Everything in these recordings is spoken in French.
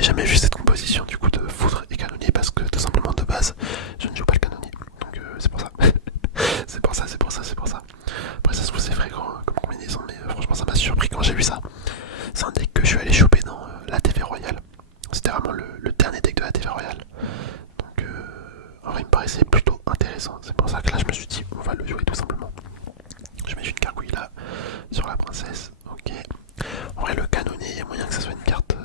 j'avais jamais vu cette composition du coup de foudre et canonnier parce que tout simplement de base je ne joue pas le canonnier. Donc c'est pour ça. c'est pour ça. Après ça se trouve c'est fréquent comme combinaison mais franchement ça m'a surpris quand j'ai vu ça. C'est un deck que je suis allé choper dans la TV Royale. C'était vraiment le dernier deck de la TV Royale. Donc en vrai il me paraissait plutôt intéressant. C'est pour ça que là je me suis dit on va le jouer tout simplement. Je mets une gargouille là sur la princesse. Ok. En vrai le canonnier il y a moyen que ça soit une carte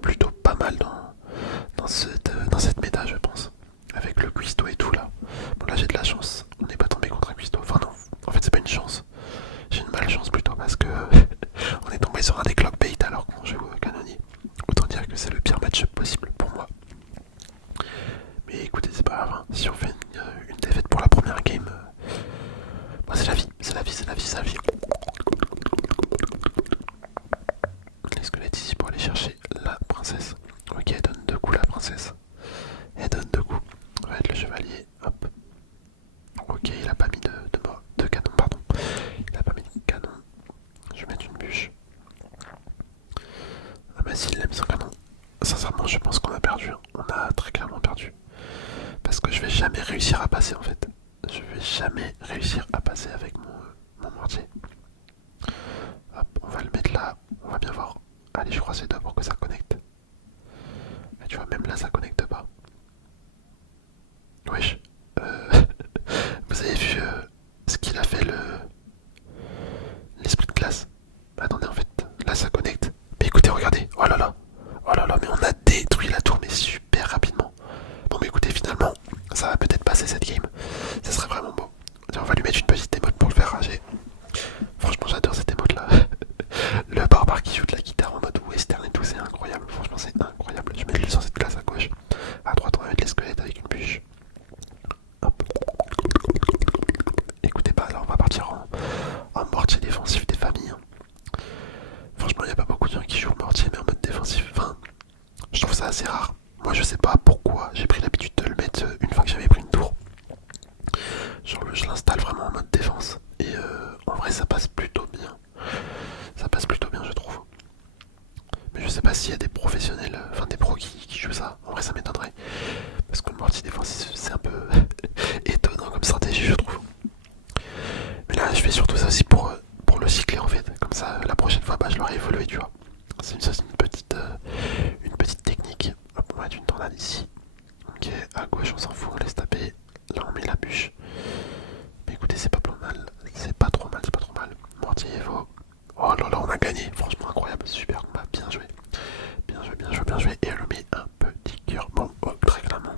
plutôt pas mal dans cette méta je pense. Avec le cuistot et tout là. Bon là j'ai de la chance. On n'est pas tombé contre un cuistot. Enfin non. En fait c'est pas une chance. J'ai une malchance plutôt parce que on est tombé sur un des clockbait alors qu'on joue au canonnier. Autant dire que c'est le pire match possible pour moi. Mais écoutez, c'est pas grave. Hein. Si on fait une défaite pour la première game, bah, c'est la vie, c'est la vie, c'est la vie, c'est la vie. Les squelettes ici pour aller chercher la princesse. Ok, elle donne deux coups la princesse. Elle donne deux coups. On va être le chevalier. Hop. Ok, il a pas mis de canon, pardon. Il a pas mis de canon. Je vais mettre une bûche. Ah bah s'il l'a mis en canon. Sincèrement, je pense qu'on a perdu. On a très clairement perdu. Parce que je vais jamais réussir à passer en fait. Je vais jamais réussir à passer avec mon mortier. Hop, on va le mettre là. On va bien voir. Allez, je croise les doigts pour que ça connecte. Et tu vois, même là, ça connecte pas. Wesh. Vous avez vu ce qu'il a fait l'esprit de classe. Attendez, en fait, là, ça connecte. Mais écoutez, regardez. Oh là là. Oh là là, mais on a détruit la tour, mais super rapidement. Bon, mais écoutez, finalement, ça va peut-être passer cette game. Ça serait vraiment beau. Tiens, on va lui mettre une petite émote pour le faire rager. Franchement, j'adore cette émote là. Le barbare qui joue de la guitare en mode western et tout, c'est incroyable. Franchement, c'est incroyable. Je mets sur cette classe à gauche. À droite, on va mettre les squelettes avec une bûche. Hop. Écoutez pas, là, on va partir en mortier défensif des familles. Franchement, il n'y a pas beaucoup de gens qui jouent au mortier, mais en mode défensif. Enfin, je trouve ça assez rare. Moi, je sais pas pourquoi j'ai pris l'habitude de le mettre une fois que j'avais pris une tour. Genre, je l'installe vraiment en mode défense. Et en vrai, ça passe plutôt bien. Ça passe plutôt bien, je trouve. Mais je sais pas s'il y a des professionnels, enfin des pros qui jouent ça. En vrai, ça m'étonnerait. Parce que le mortier défensif, c'est un peu étonnant comme stratégie, je trouve. Mais là, je fais surtout ça aussi pour le cycler en fait. Comme ça, la prochaine fois, bah, je l'aurai évolué, tu vois. C'est une petite technique. Hop, on va mettre une tornade ici. Ok, à gauche, on s'en fout, on laisse taper. Là, on met la bûche. Mais écoutez, c'est pas mal. C'est pas trop mal, c'est pas trop mal. Mortier Evo. Oh là là, on a gagné. Franchement, incroyable. Super combat. Bien joué. Bien joué, bien joué, bien joué. Et elle met un petit cœur. Bon, oh, très clairement,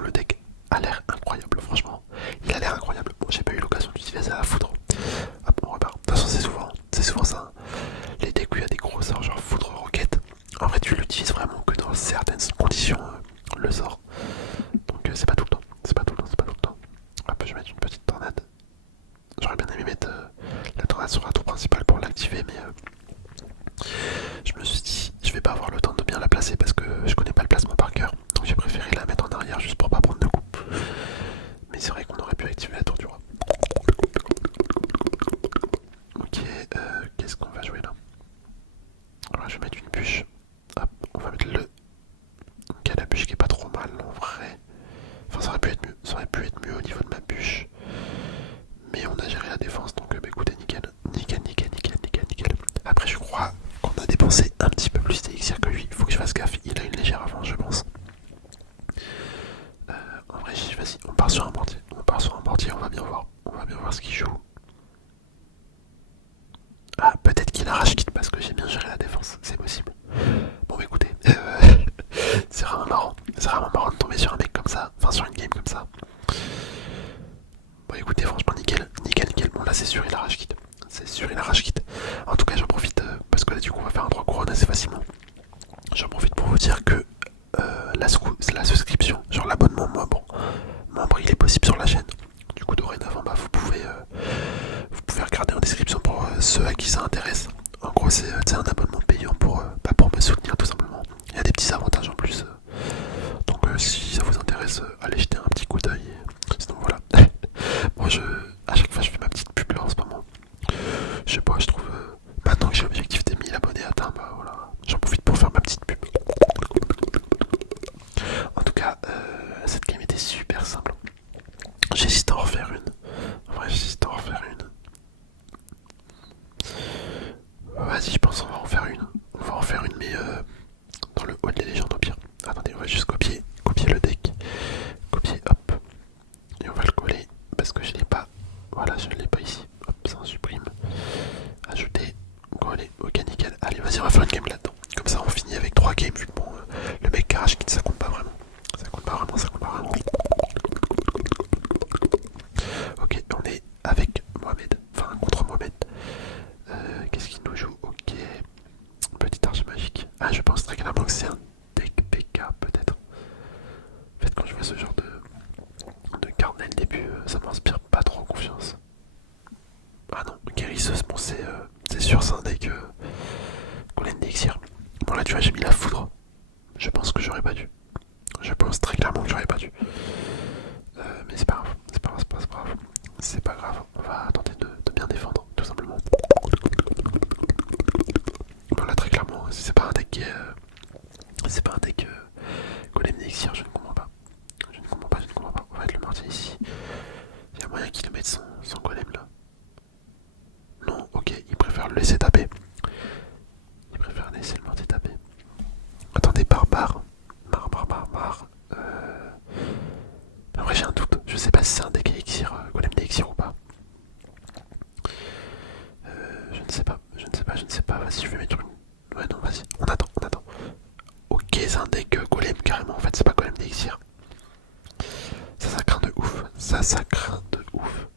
le deck a l'air incroyable. Franchement, il a l'air incroyable. Bon, j'ai pas eu l'occasion d'utiliser la foudre. Hop, on repart. De toute façon, c'est souvent ça. Hein. Les decks où il y a des gros sorts, genre foudre roquette. En vrai, tu l'utilises vraiment que dans certaines conditions, le sort. Donc, c'est pas tout le temps. C'est pas tout le temps, c'est pas tout le temps. Hop, je vais mettre une petite tornade. J'aurais bien aimé mettre la tornade sur la tour principale pour l'activer, mais je me suis dit, je vais pas avoir le temps de bien la placer parce que je connais pas le placement par cœur. Donc j'ai préféré la mettre en arrière juste pour pas prendre de coups. Mais c'est vrai qu'on aurait pu activer la tour du roi. Ok, qu'est-ce qu'on va jouer là? Alors je vais mettre une bûche. Hop, on va mettre le... Ok, la bûche qui est pas trop mal en vrai. Enfin ça aurait pu être mieux. Ça aurait pu être mieux au niveau de ma bûche. Mais on a géré la défense, donc bah écoutez, nickel. Nickel. Après je crois qu'on a dépensé un petit peu plus d'élixir que lui. Il faut que je fasse gaffe, il a une légère avance je pense. En vrai, vas-y, on part sur un mortier. On va bien voir. On va bien voir ce qu'il joue. Ah, peut-être qu'il arrache quitte parce que j'ai bien géré la défense, c'est possible. Bon bah écoutez, c'est vraiment marrant. C'est vraiment marrant de tomber sur un mec comme ça, enfin sur une game comme ça. Bon écoutez, franchement nickel. Bon là c'est sûr il arrache quitte. En tout cas j'en profite parce que là du coup on va faire un 3 couronnes assez facilement. J'en profite pour vous dire que la souscription, genre l'abonnement membre, il est possible sur la chaîne. Du coup dorénavant bah, vous pouvez regarder en description pour ceux à qui ça intéresse. En gros c'est un abonnement payant pour me soutenir tout simplement. Il y a des petits avantages en plus. Donc si ça vous intéresse, allez jeter un petit coup d'œil. Sinon voilà. Moi à chaque fois je fais ma petite pub là en ce moment. Je sais pas, je trouve maintenant que j'ai l'objectif des 1000 abonnés atteints, bah voilà. J'en profite pour faire ma petite pub. ok, nickel. Allez, vas-y, on va faire une game là-dedans. Comme ça, on finit avec 3 games, vu que bon, le mec garage ça compte pas vraiment. Ça compte pas vraiment, ça compte pas vraiment. Ok, on est avec Mohamed, enfin contre Mohamed. Qu'est-ce qu'il nous joue? Ok, petite arche magique. Ah, je pense très clairement que c'est un deck PK peut-être. En fait, quand je vois ce genre de carte dès le début, ça m'inspire pas trop confiance. Ah non, guérisseuse, bon c'est sûr, c'est un deck Golem d'Elixir. Bon là tu vois, j'ai mis la foudre. Je pense que j'aurais pas dû. Je pense très clairement que j'aurais pas dû. Mais c'est pas grave, c'est pas grave, c'est pas grave. C'est pas grave, on va tenter de bien défendre, tout simplement. Bon là très clairement, c'est pas un deck c'est pas un deck Golem d'Elixir, je ne comprends pas. Je ne comprends pas, je ne comprends pas. On va mettre le mortier ici. Il y a moyen qu'il le mette son golem là. Non, ok, il préfère le laisser taper. Il préfère laisser le mortier taper. Attendez, barbare. Mar. Après j'ai un doute, je sais pas si c'est un deck élixir, golem d'élixir ou pas. Je ne sais pas, vas-y je vais mettre une... Ouais non vas-y, on attend. Ok c'est un deck golem carrément, en fait c'est pas golem d'élixir. Ça craint de ouf, ça craint de ouf.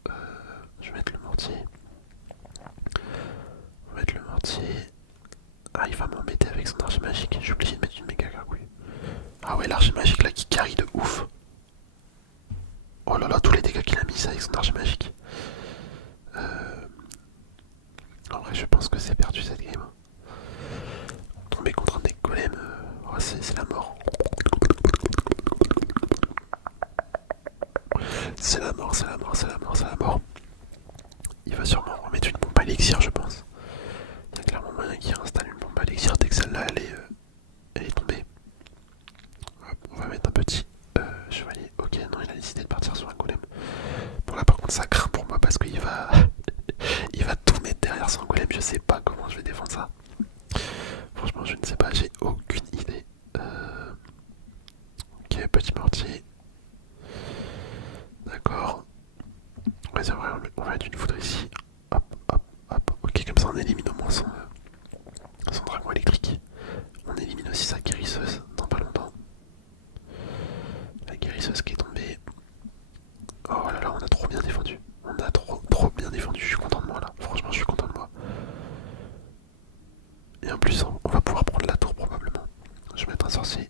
Je vais mettre le mortier. On va mettre le mortier. Ah il va m'embêter avec son archer magique, j'ai oublié de mettre une méga gargouille. Ah ouais l'archer magique là qui carry de ouf. Oh là là, tous les dégâts qu'il a mis avec son archer magique. En vrai, je pense que c'est perdu cette game. Tomber contre un deck golem, oh, c'est la mort. C'est la mort, c'est la mort, c'est la mort, c'est la mort. Il va sûrement remettre une pompe à élixir, je pense. Il y a clairement moyen qu'il réinstalle une pompe à élixir dès que celle-là elle est tombée. Hop, on va mettre un petit chevalier. Ok, non, il a décidé de partir sur un golem. Bon, là par contre, ça craint pour moi parce qu'il va. Il va tout mettre derrière son golem. Je sais pas comment je vais défendre ça. Franchement, je ne sais pas, j'ai aucune idée. Ok, petit mortier. D'accord. Vas-y, on va mettre une foudre ici. Hop, hop, hop. Ok, comme ça on élimine au moins son dragon électrique. On élimine aussi sa guérisseuse dans pas longtemps. La guérisseuse qui est tombée. Oh là là, on a trop bien défendu. On a trop bien défendu. Je suis content de moi là. Franchement, je suis content de moi. Et en plus, on va pouvoir prendre la tour probablement. Je vais mettre un sorcier